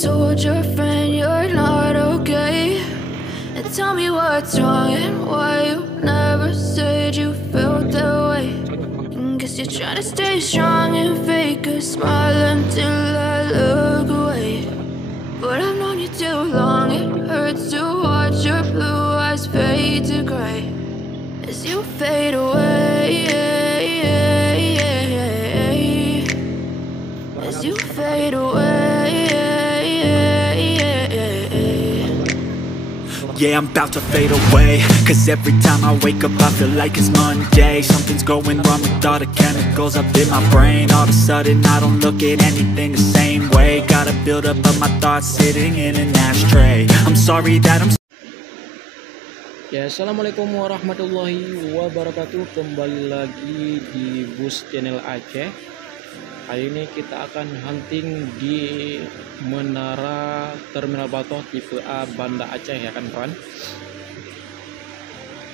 told your friend you're not okay? And tell me what's wrong and why you never said you felt that way. And guess you're trying to stay strong and fake a smile until I look away. But I've known you too long, it hurts to watch your blue eyes fade to gray as you fade away, as you fade away. Yeah, I'm about to fade away, cause every time I wake up I feel like it's Monday. Something's going wrong with all the chemicals up in my brain. All of a sudden I don't look at anything the same way. Gotta build up of my thoughts sitting in an ashtray. I'm sorry that I'm... Ya, assalamualaikum warahmatullahi wabarakatuh. Kembali lagi di Bus Channel Aceh. Kali ini kita akan hunting di Menara Terminal Batoh tipe A Banda Aceh, ya kan kawan.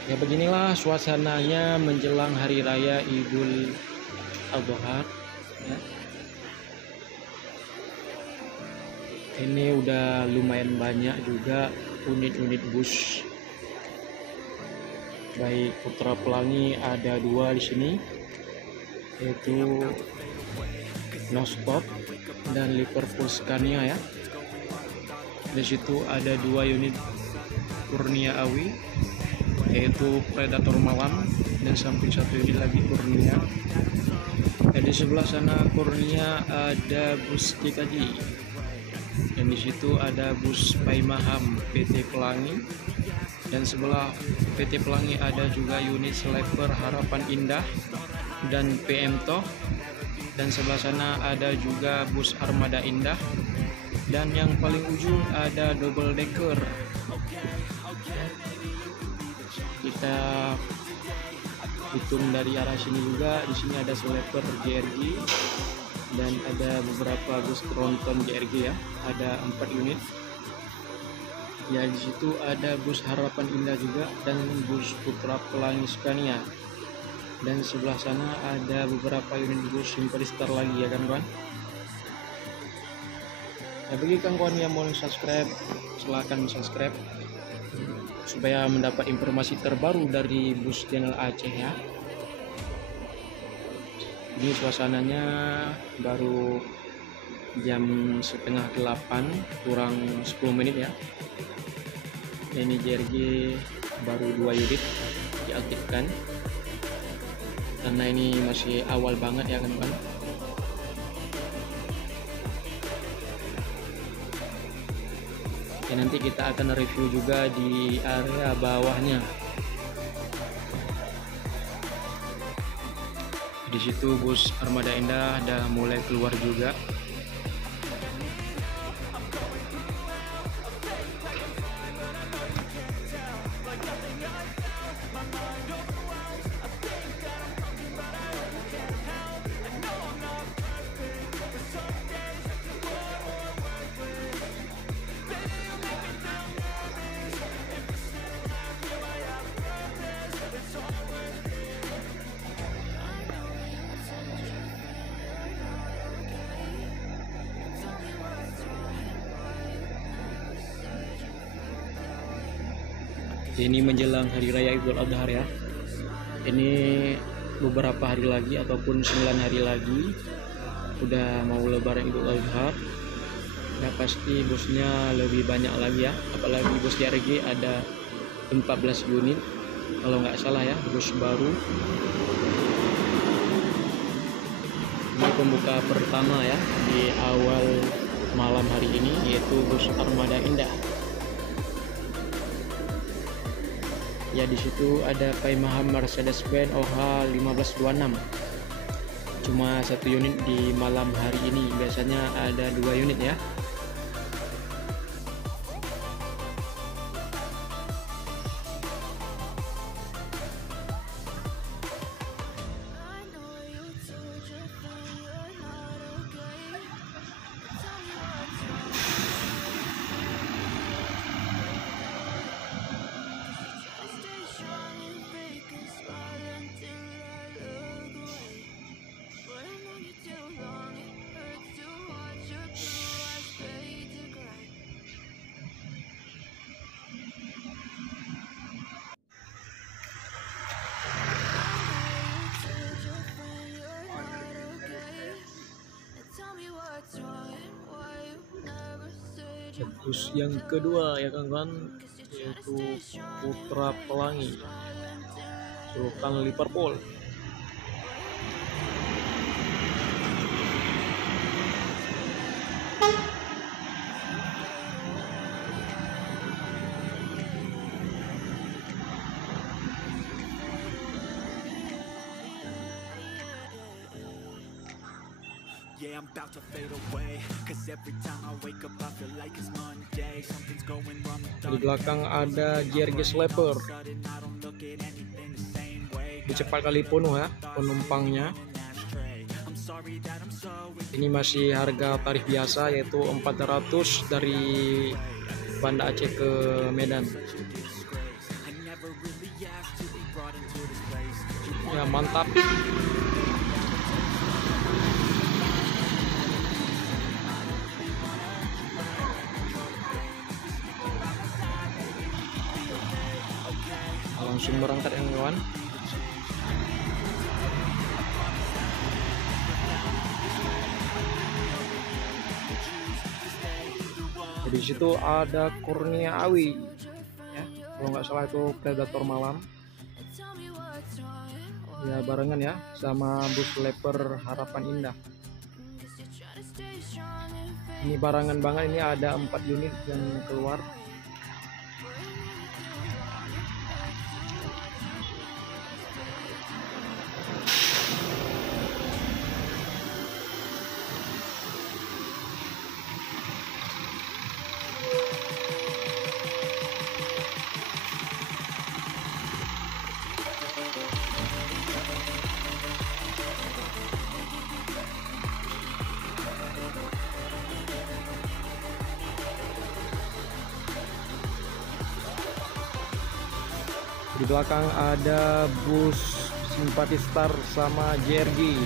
Ya, beginilah suasananya menjelang Hari Raya Idul Adha, ya. Ini udah lumayan banyak juga unit-unit bus. Baik Putra Pelangi ada 2 di sini, yaitu Nostop dan Liverpool Scania, ya. Di situ ada 2 unit Kurnia Awi, yaitu Predator Malam, dan samping 1 unit lagi Kurnia. Dan di sebelah sana Kurnia ada bus TKJ, dan di situ ada bus Paimaham PT Pelangi. Dan sebelah PT Pelangi ada juga unit Sleeper Harapan Indah dan PM Toh. Dan sebelah sana ada juga bus Armada Indah. Dan yang paling ujung ada double decker. Kita hitung dari arah sini juga. Di sini ada Sleeper JRG dan ada beberapa bus tronton JRG, ya. Ada 4 unit. Ya, di situ ada bus Harapan Indah juga dan bus Putra Pelangi Scania. Dan sebelah sana ada beberapa unit bus Simply Star lagi, ya kan kawan. Nah, bagi kawan yang mau subscribe, silahkan subscribe supaya mendapat informasi terbaru dari Bus Channel Aceh, ya. Ini suasananya baru jam setengah 8 kurang 10 menit, ya. Ini JRG baru 2 unit diaktifkan karena ini masih awal banget, ya kan. Ya, nanti kita akan review juga di area bawahnya. Di situ bus Armada Indah udah mulai keluar juga. Ini menjelang Hari Raya Idul Adha, ya. Ini beberapa hari lagi ataupun 9 hari lagi udah mau Lebaran Idul Adha. Ya, pasti busnya lebih banyak lagi, ya. Apalagi bus JRG ada 14 unit kalau nggak salah, ya, bus baru. Ini pembuka pertama, ya, di awal malam hari ini, yaitu bus Armada Indah. Ya, di situ ada Paimaham Mercedes-Benz OH 1526. Cuma 1 unit di malam hari ini, biasanya ada 2 unit, ya. Bus yang kedua ya kawan, yaitu Putra Pelangi Sultan Liverpool. Yeah, I'm about to fade away, cause every time I wake up I feel like it's Monday. Something's going wrong with Di belakang ada Jergy Sleeper. Di cepat kali penuh ya penumpangnya. Ini masih harga tarif biasa, yaitu 400 dari Banda Aceh ke Medan. Ya mantap. Langsung berangkat ya kawan. Di situ ada Kurnia Awi, ya, kalau nggak salah itu predator malam. Ya barengan ya sama bus Leper Harapan Indah. Ini barengan banget, ini ada 4 unit yang keluar. Di belakang ada bus Simpati Star sama Jergy.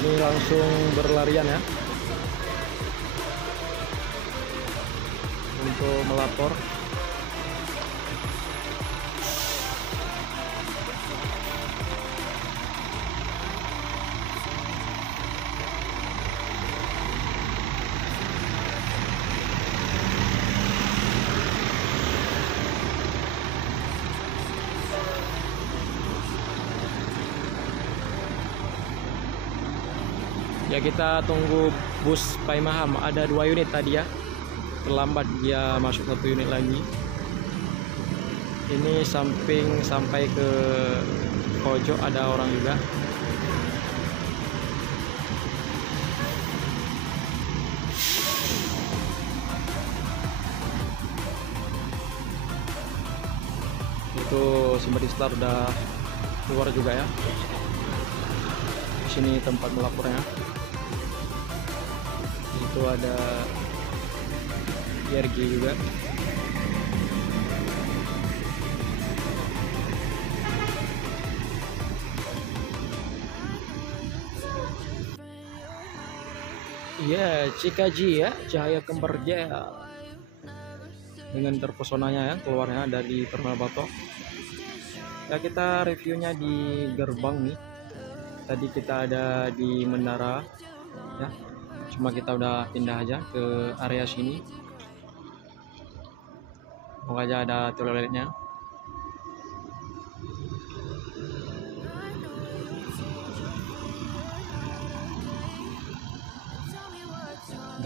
Ini langsung berlarian ya untuk melapor. Ya kita tunggu bus Paimaham, ada 2 unit tadi ya, terlambat dia masuk 1 unit lagi. Ini samping sampai ke pojok ada orang juga. Itu Simpati Star udah keluar juga ya. Di sini tempat melapornya. Itu ada Jergy juga. Ya, Cikaji ya, Cahaya Kembar Jaya. Dengan terpesonanya ya keluarnya dari Terminal Batok. Ya kita reviewnya di gerbang nih. Tadi kita ada di Menara ya. Cuma kita udah pindah aja ke area sini. Semoga aja ada toiletnya.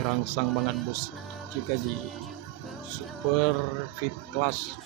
Gerangsang banget bus Cikaji Super Fit Class.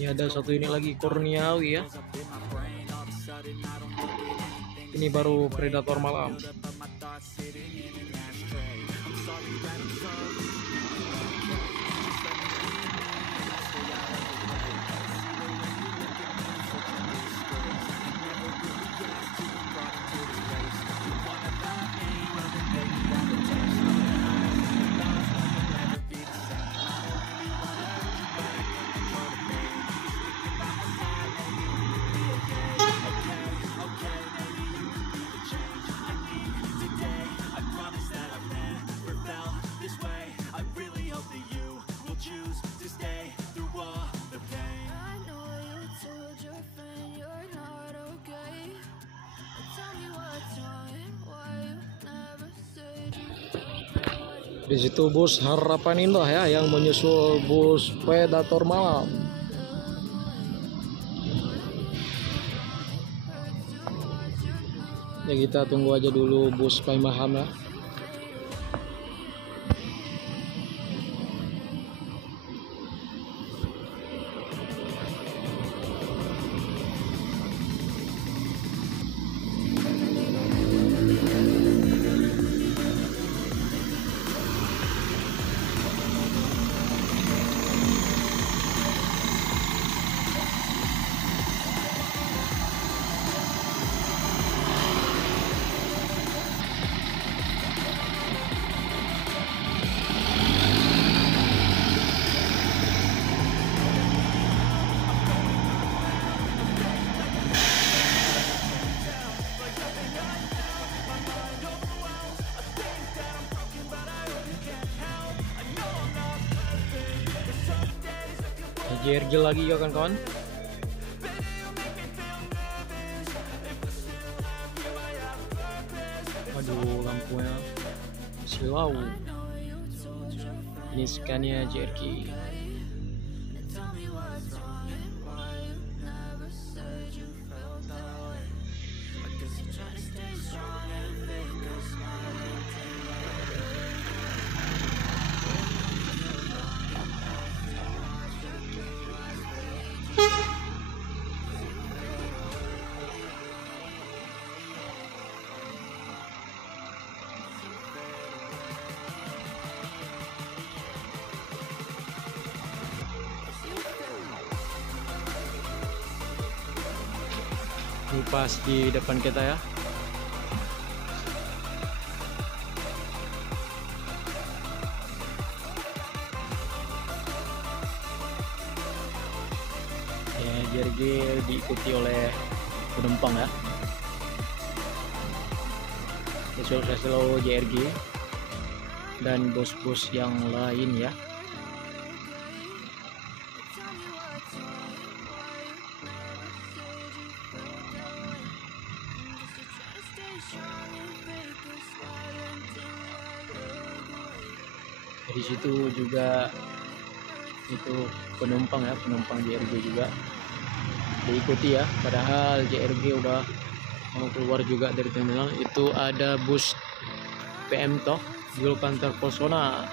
Ini ada 1 unit lagi Kurnia Awi ya. Ini baru predator malam. Di situ bus Harapan Indah ya yang menyusul bus Predator malam. Ya kita tunggu aja dulu bus Pai Maham ya. JRG lagi ya kawan-kawan. Aduh, lampunya silau. Ini Scania JRG. Ini pas di depan kita ya. Ya, JRG diikuti oleh penumpang ya. Selalu JRG dan bos-bos yang lain ya. Di situ juga itu penumpang ya, penumpang JRG juga diikuti ya, padahal JRG udah mau keluar juga dari terminal. Itu ada bus PM Toh Gulkantar Persona.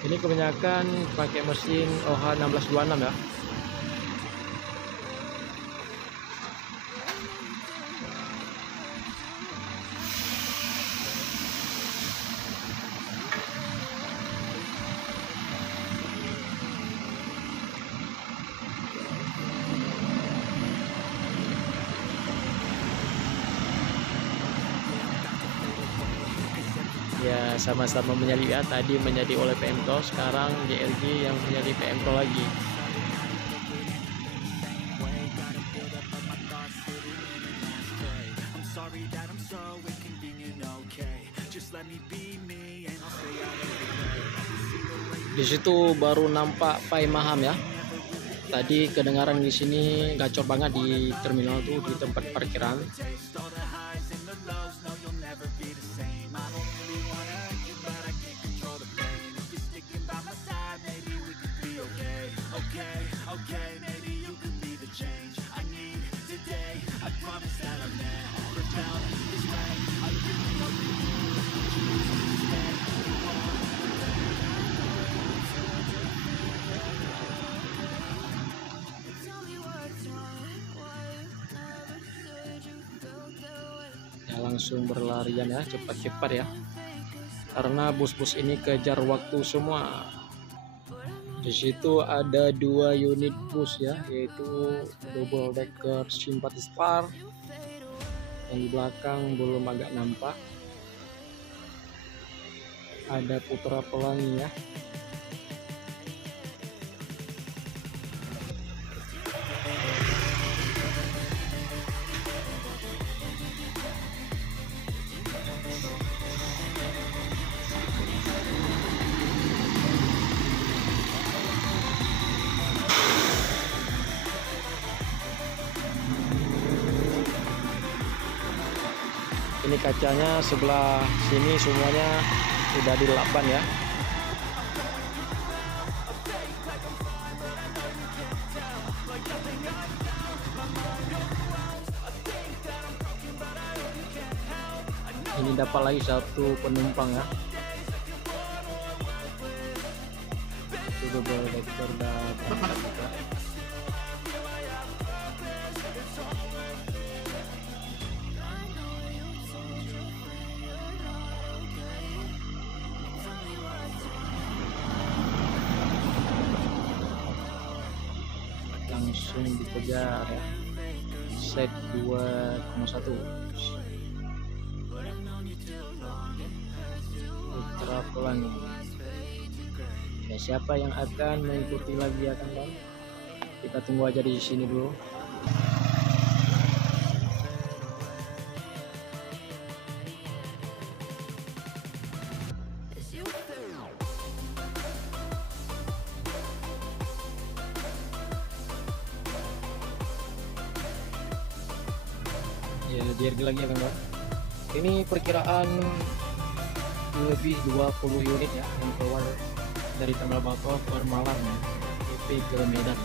Ini kebanyakan pakai mesin OH 1626 ya. Ya sama-sama menyalip ya, tadi menyalip oleh PMTO, sekarang JRG yang menyalip PMTO lagi. Di situ baru nampak Pai Maham ya. Tadi kedengaran di sini gacor banget di terminal tuh, di tempat parkiran. langsung berlarian ya, cepat-cepat ya, karena bus-bus ini kejar waktu semua. Di situ ada 2 unit bus ya, yaitu double decker Sympathy Star. Yang di belakang belum agak nampak. Ada Putra Pelangi ya. Ini kacanya sebelah sini semuanya udah dilapkan ya. Ini dapat lagi 1 penumpang ya. Itu double decker dapat. Langsung dikejar ya, set 2,1 Putra Pelangi. Ya, siapa yang akan mengikuti lagi ya kan? Kita tunggu aja di sini dulu. Ya, JRG lagi ya kan. Ini perkiraan lebih 20 unit ya yang keluar dari Tanggal Bakau per malam ya, PP ke Medan.